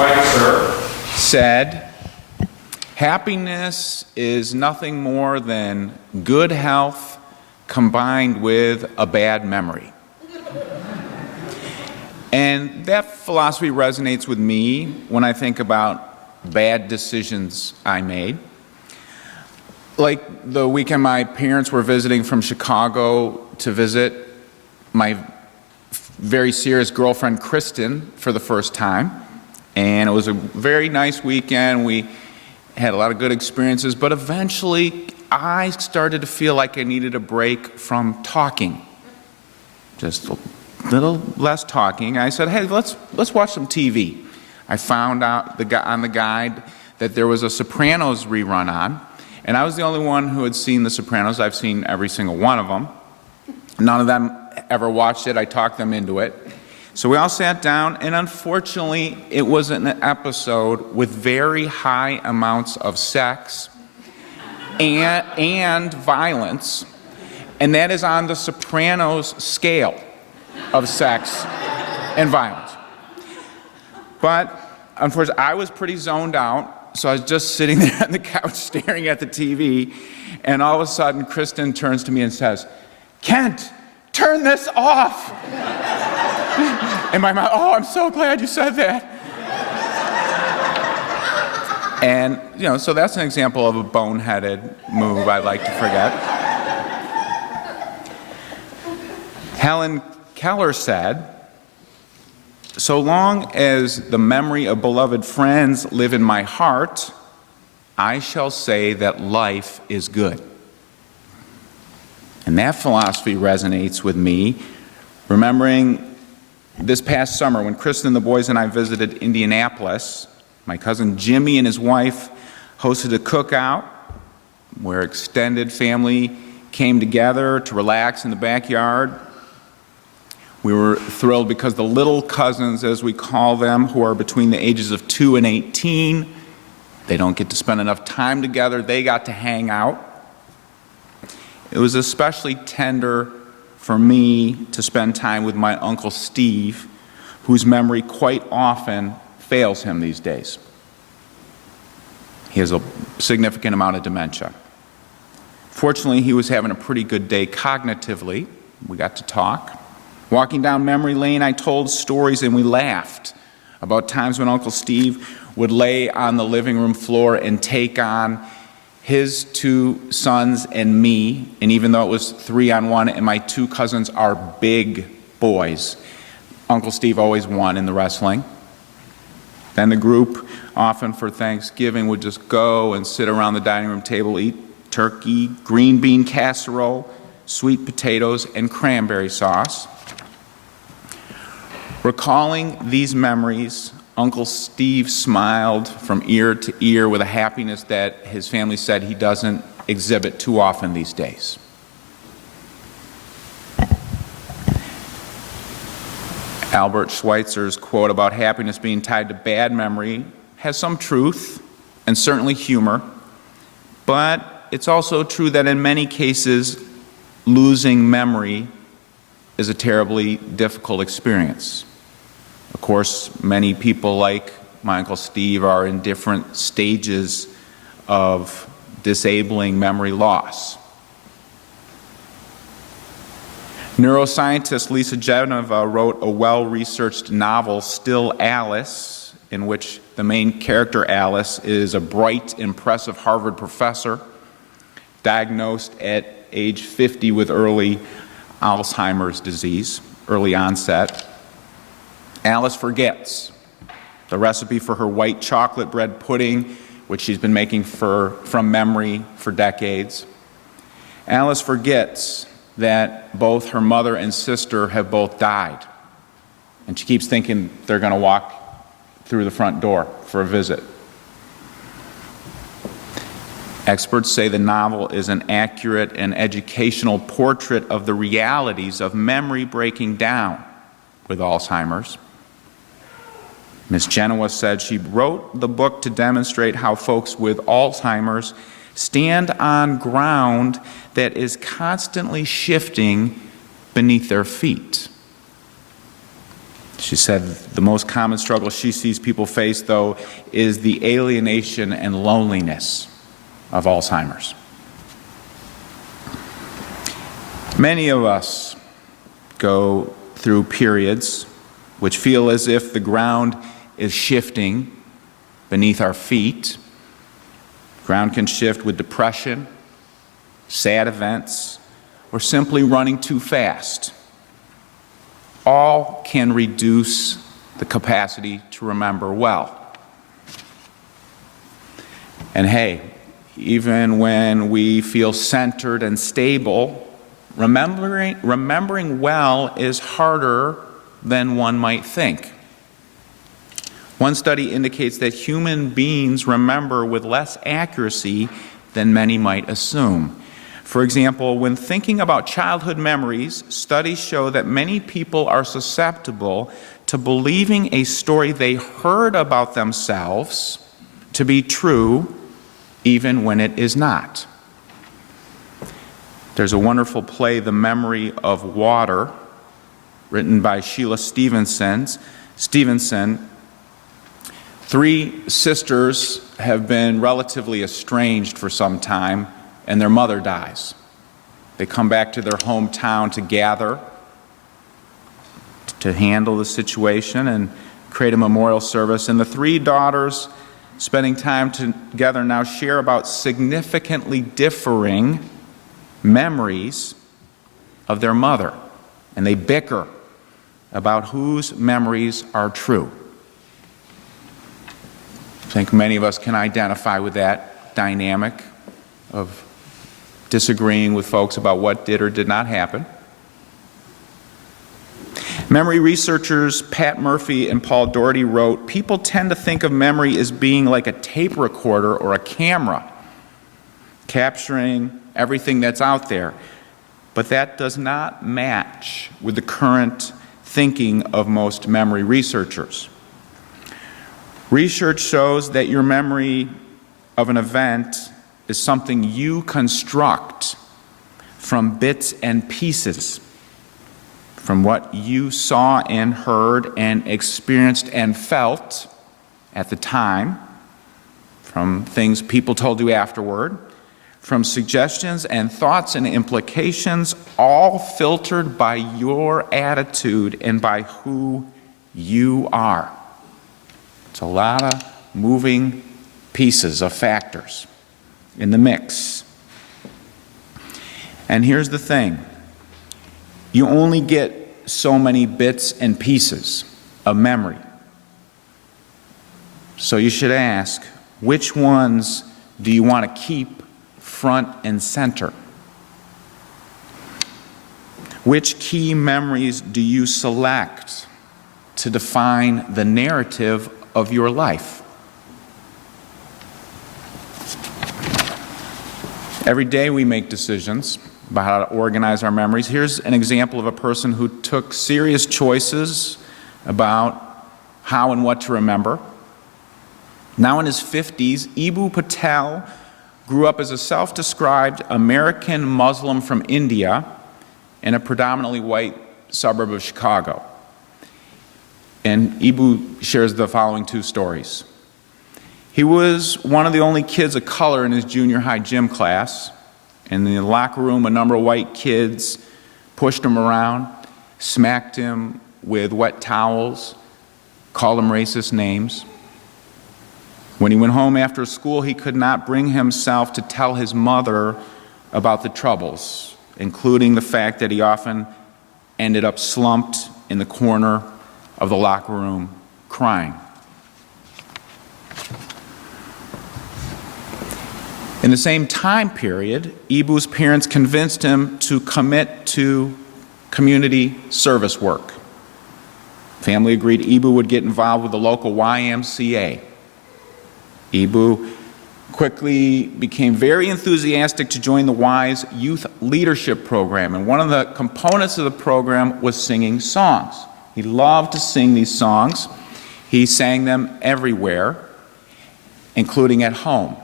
Spenser said, happiness is nothing more than good health combined with a bad memory. And that philosophy resonates with me when I think about bad decisions I made. Like the weekend my parents were visiting from Chicago to visit my very serious girlfriend Kristen for the first time. And it was a very nice weekend. We had a lot of good experiences, but eventually I started to feel like I needed a break from talking. Just a little less talking. I said, hey, let's watch some TV. I found out on the guide that there was a Sopranos rerun on, and I was the only one who had seen The Sopranos. I've seen every single one of them. None of them ever watched it. I talked them into it. So we all sat down, and unfortunately, it was an episode with very high amounts of sex and violence, and that is on the Sopranos scale of sex and violence. But unfortunately, I was pretty zoned out, so I was just sitting there on the couch staring at the TV, and all of a sudden, Kristen turns to me and says, Kent, turn this off. And my mom, oh, I'm so glad you said that. And, so that's an example of a boneheaded move I like to forget. Helen Keller said, so long as the memory of beloved friends live in my heart, I shall say that life is good. And that philosophy resonates with me, remembering this past summer when Kristen and the boys and I visited Indianapolis. My cousin Jimmy and his wife hosted a cookout where extended family came together to relax in the backyard. We were thrilled because the little cousins, as we call them, who are between the ages of 2 and 18, they don't get to spend enough time together. They got to hang out. It was especially tender for me to spend time with my Uncle Steve, whose memory quite often fails him these days. He has a significant amount of dementia. Fortunately, he was having a pretty good day cognitively. We got to talk. Walking down memory lane, I told stories and we laughed about times when Uncle Steve would lay on the living room floor and take on his 2 sons and me, and even though it was 3-on-1 and my 2 cousins are big boys, Uncle Steve always won in the wrestling. Then the group, often for Thanksgiving, would just go and sit around the dining room table, eat turkey, green bean casserole, sweet potatoes, and cranberry sauce. Recalling these memories, Uncle Steve smiled from ear to ear with a happiness that his family said he doesn't exhibit too often these days. Albert Schweitzer's quote about happiness being tied to bad memory has some truth and certainly humor, but it's also true that in many cases, losing memory is a terribly difficult experience. Of course, many people like my Uncle Steve are in different stages of disabling memory loss. Neuroscientist Lisa Geneva wrote a well-researched novel, Still Alice, in which the main character, Alice, is a bright, impressive Harvard professor diagnosed at age 50 with early Alzheimer's disease, early onset. Alice forgets the recipe for her white chocolate bread pudding, which she's been making from memory for decades. Alice forgets that both her mother and sister have both died, and she keeps thinking they're going to walk through the front door for a visit. Experts say the novel is an accurate and educational portrait of the realities of memory breaking down with Alzheimer's. Ms. Genoa said she wrote the book to demonstrate how folks with Alzheimer's stand on ground that is constantly shifting beneath their feet. She said the most common struggle she sees people face, though, is the alienation and loneliness of Alzheimer's. Many of us go through periods which feel as if the ground is shifting beneath our feet. Ground can shift with depression, sad events, or simply running too fast. All can reduce the capacity to remember well. And hey, even when we feel centered and stable, remembering well is harder than one might think. One study indicates that human beings remember with less accuracy than many might assume. For example, when thinking about childhood memories, studies show that many people are susceptible to believing a story they heard about themselves to be true, even when it is not. There's a wonderful play, The Memory of Water, written by Sheila Stevenson. 3 sisters have been relatively estranged for some time, and their mother dies. They come back to their hometown to gather, to handle the situation and create a memorial service. And the 3 daughters, spending time together now, share about significantly differing memories of their mother. And they bicker about whose memories are true. I think many of us can identify with that dynamic of disagreeing with folks about what did or did not happen. Memory researchers Pat Murphy and Paul Doherty wrote, "People tend to think of memory as being like a tape recorder or a camera, capturing everything that's out there. But that does not match with the current thinking of most memory researchers. Research shows that your memory of an event is something you construct from bits and pieces, from what you saw and heard and experienced and felt at the time, from things people told you afterward, from suggestions and thoughts and implications, all filtered by your attitude and by who you are." It's a lot of moving pieces of factors in the mix. And here's the thing. You only get so many bits and pieces of memory. So you should ask, which ones do you want to keep front and center? Which key memories do you select to define the narrative of your life? Every day we make decisions about how to organize our memories. Here's an example of a person who took serious choices about how and what to remember. Now in his 50s, Ibu Patel grew up as a self-described American Muslim from India in a predominantly white suburb of Chicago. And Ibu shares the following 2 stories. He was one of the only kids of color in his junior high gym class. In the locker room, a number of white kids pushed him around, smacked him with wet towels, called him racist names. When he went home after school, he could not bring himself to tell his mother about the troubles, including the fact that he often ended up slumped in the corner of the locker room crying. In the same time period, Ibu's parents convinced him to commit to community service work. Family agreed Ibu would get involved with the local YMCA. Ibu quickly became very enthusiastic to join the Y's youth leadership program, and one of the components of the program was singing songs. He loved to sing these songs. He sang them everywhere, including at home.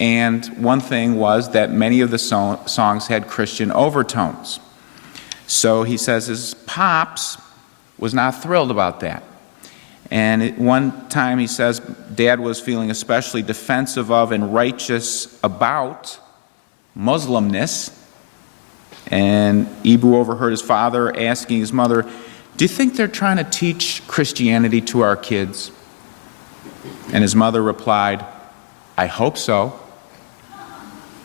And one thing was that many of the songs had Christian overtones. So he says his pops was not thrilled about that. And one time he says Dad was feeling especially defensive of and righteous about Muslimness. And Ibu overheard his father asking his mother, "Do you think they're trying to teach Christianity to our kids?" And his mother replied, "I hope so.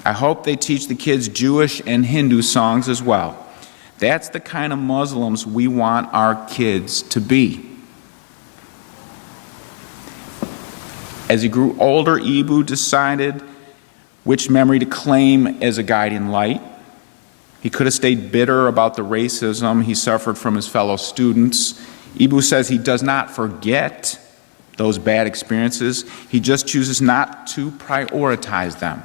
I hope they teach the kids Jewish and Hindu songs as well. That's the kind of Muslims we want our kids to be." As he grew older, Ibu decided which memory to claim as a guiding light. He could have stayed bitter about the racism he suffered from his fellow students. Ibu says he does not forget those bad experiences. He just chooses not to prioritize them.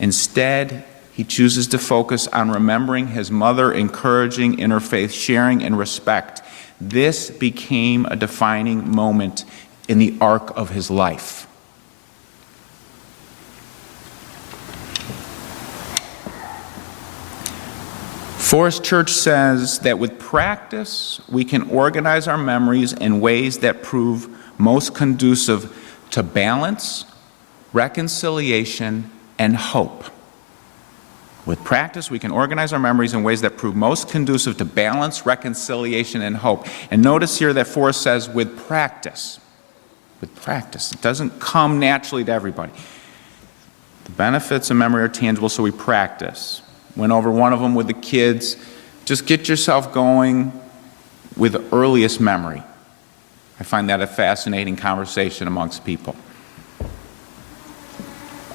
Instead, he chooses to focus on remembering his mother, encouraging interfaith sharing and respect. This became a defining moment in the arc of his life. Forest Church says that with practice, we can organize our memories in ways that prove most conducive to balance, reconciliation, and hope. With practice, we can organize our memories in ways that prove most conducive to balance, reconciliation, and hope. And notice here that Forrest says with practice. With practice. It doesn't come naturally to everybody. The benefits of memory are tangible, so we practice. Went over one of them with the kids. Just get yourself going with the earliest memory. I find that a fascinating conversation amongst people.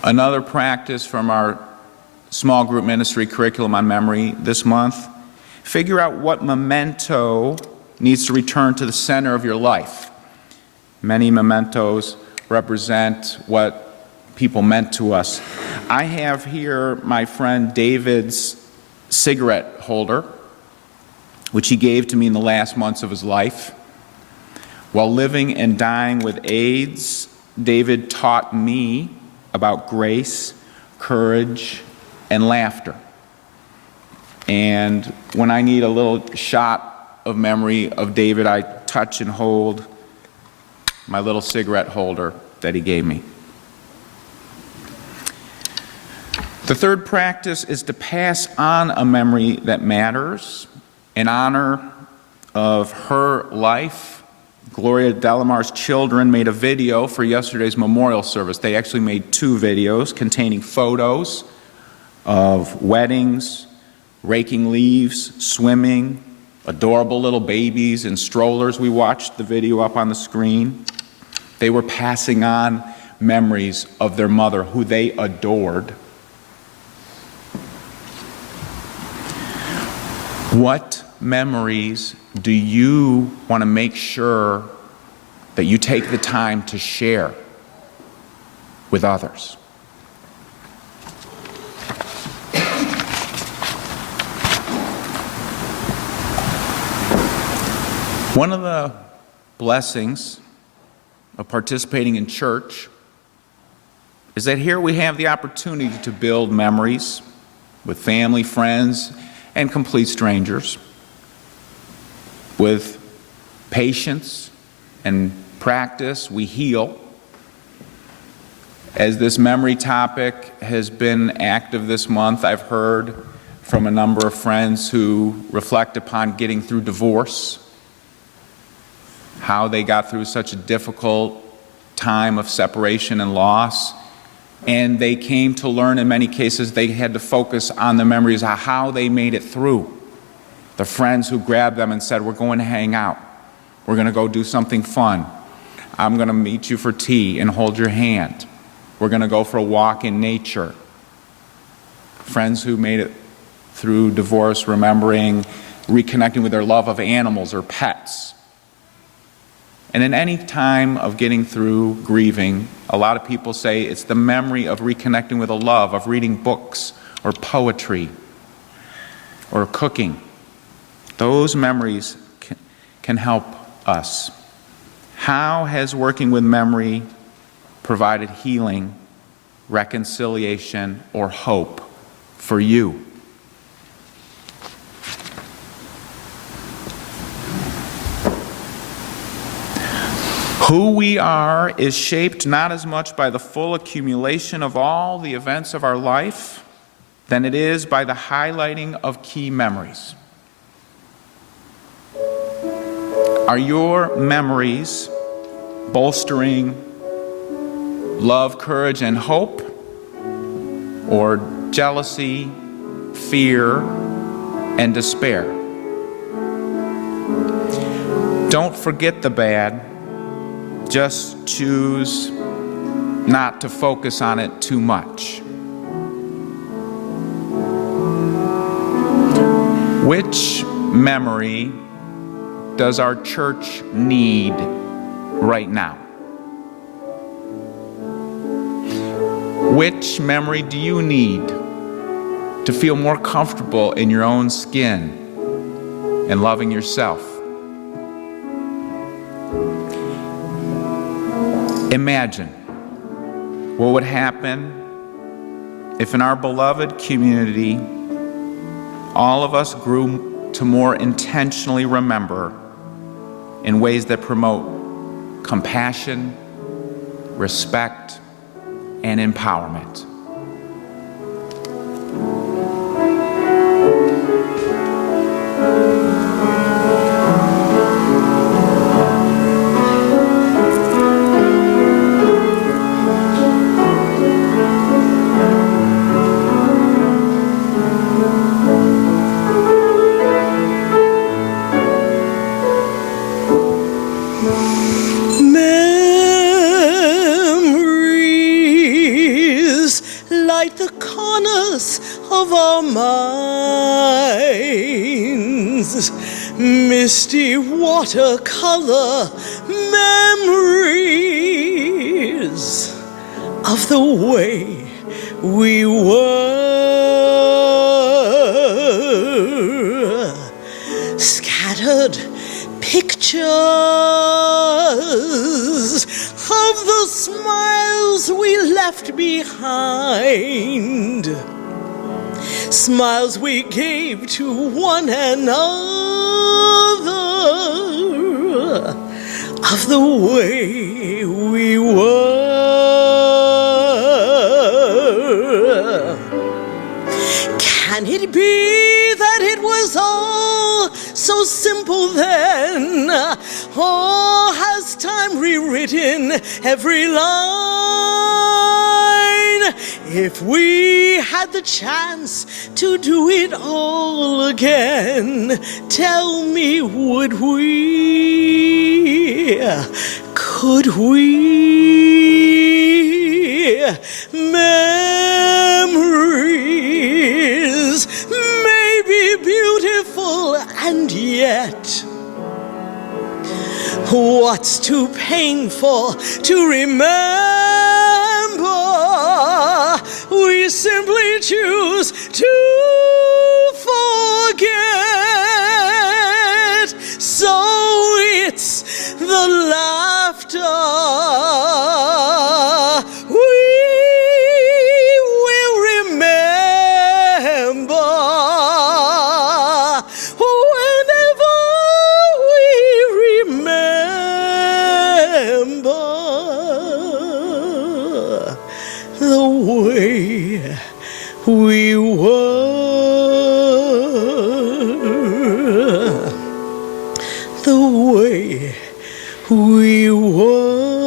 Another practice from our small group ministry curriculum on memory this month, figure out what memento needs to return to the center of your life. Many mementos represent what people meant to us. I have here my friend David's cigarette holder, which he gave to me in the last months of his life. While living and dying with AIDS, David taught me about grace, courage, and laughter. And when I need a little shot of memory of David, I touch and hold my little cigarette holder that he gave me. The third practice is to pass on a memory that matters. In honor of her life, Gloria Delamar's children made a video for yesterday's memorial service. They actually made 2 videos containing photos of weddings, raking leaves, swimming, adorable little babies in strollers. We watched the video up on the screen. They were passing on memories of their mother, who they adored. What memories do you want to make sure that you take the time to share with others? One of the blessings of participating in church is that here we have the opportunity to build memories with family, friends, and complete strangers. With patience and practice, we heal. As this memory topic has been active this month, I've heard from a number of friends who reflect upon getting through divorce, how they got through such a difficult time of separation and loss, and they came to learn in many cases they had to focus on the memories of how they made it through. The friends who grabbed them and said, "We're going to hang out. We're going to go do something fun. I'm going to meet you for tea and hold your hand. We're going to go for a walk in nature." Friends who made it through divorce, remembering reconnecting with their love of animals or pets. And in any time of getting through grieving, a lot of people say it's the memory of reconnecting with a love, of reading books or poetry or cooking. Those memories can help us. How has working with memory provided healing, reconciliation, or hope for you? Who we are is shaped not as much by the full accumulation of all the events of our life than it is by the highlighting of key memories. Are your memories bolstering love, courage, and hope, or jealousy, fear, and despair? Don't forget the bad. Just choose not to focus on it too much. Which memory does our church need right now? Which memory do you need to feel more comfortable in your own skin and loving yourself? Imagine what would happen if in our beloved community all of us grew to more intentionally remember in ways that promote compassion, respect, and empowerment. Of our minds, misty watercolor memories of the way we were, scattered pictures of the smiles we left behind, smiles we gave to one another, of the way we were. Can it be that it was all so simple then? Or has time rewritten every line? If we had the chance to do it all again, tell me, would we? Could we? Memories may be beautiful, and yet what's too painful to remember? We simply choose to forget. So it's the laughter we will remember whenever we remember the way we were, the way we were.